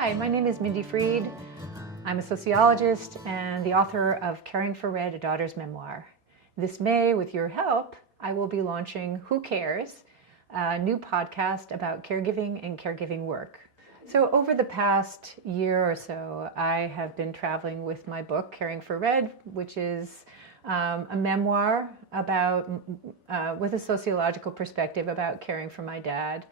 Hi, my name is Mindy Freed. I'm a sociologist and the author of Caring for Red, a Daughter's Memoir. This May, with your help, I will be launching Who Cares, a new podcast about caregiving and caregiving work. So over the past year or so, I have been traveling with my book, Caring for Red, which is a memoir about, with a sociological perspective about caring for my dad,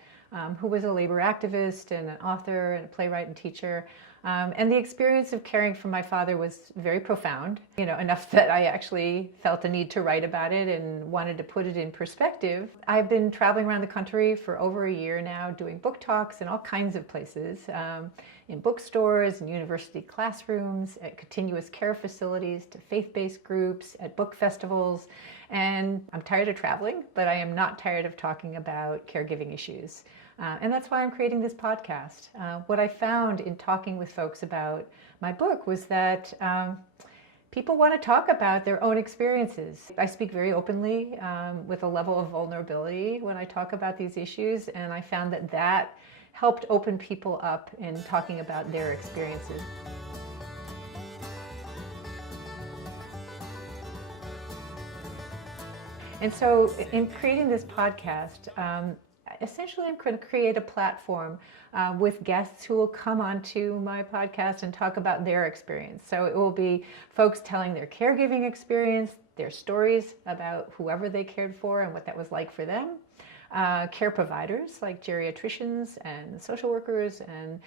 who was a labor activist and an author and a playwright and teacher. And the experience of caring for my father was very profound, enough that I actually felt a need to write about it and wanted to put it in perspective. I've been traveling around the country for over a year now, doing book talks in all kinds of places, in bookstores, in university classrooms, at continuous care facilities, to faith-based groups, at book festivals. And I'm tired of traveling, but I am not tired of talking about caregiving issues. And that's why I'm creating this podcast. What I found in talking with folks about my book was that people want to talk about their own experiences. I speak very openly with a level of vulnerability when I talk about these issues, and I found that that helped open people up in talking about their experiences. And so in creating this podcast, essentially I'm going to create a platform with guests who will come onto my podcast and talk about their experience. So it will be folks telling their caregiving experience, their stories about whoever they cared for and what that was like for them. Care providers like geriatricians and social workers and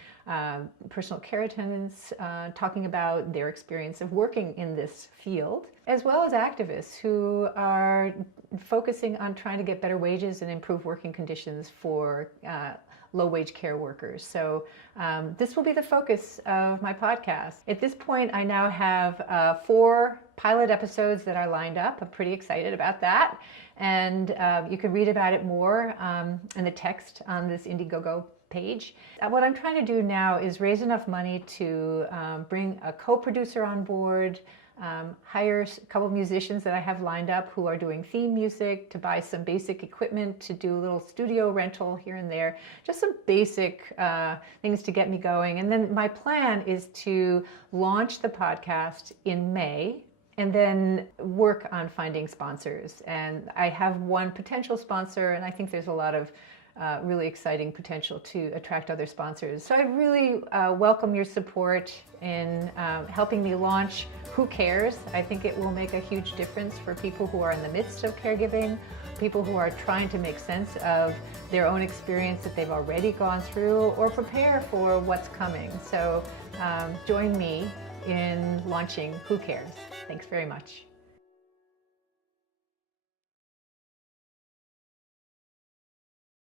personal care attendants talking about their experience of working in this field, as well as activists who are focusing on trying to get better wages and improve working conditions for low-wage care workers. So this will be the focus of my podcast. At this point, I now have 4 pilot episodes that are lined up. I'm pretty excited about that. And you can read about it more in the text on this Indiegogo page. What I'm trying to do now is raise enough money to bring a co-producer on board, hire a couple of musicians that I have lined up who are doing theme music, to buy some basic equipment, to do a little studio rental here and there, just some basic things to get me going. And then my plan is to launch the podcast in May, and then work on finding sponsors. And I have one potential sponsor, and I think there's a lot of really exciting potential to attract other sponsors. So I really welcome your support in helping me launch Who Cares. I think it will make a huge difference for people who are in the midst of caregiving, people who are trying to make sense of their own experience that they've already gone through, or prepare for what's coming. So join me in launching Who Cares. Thanks very much.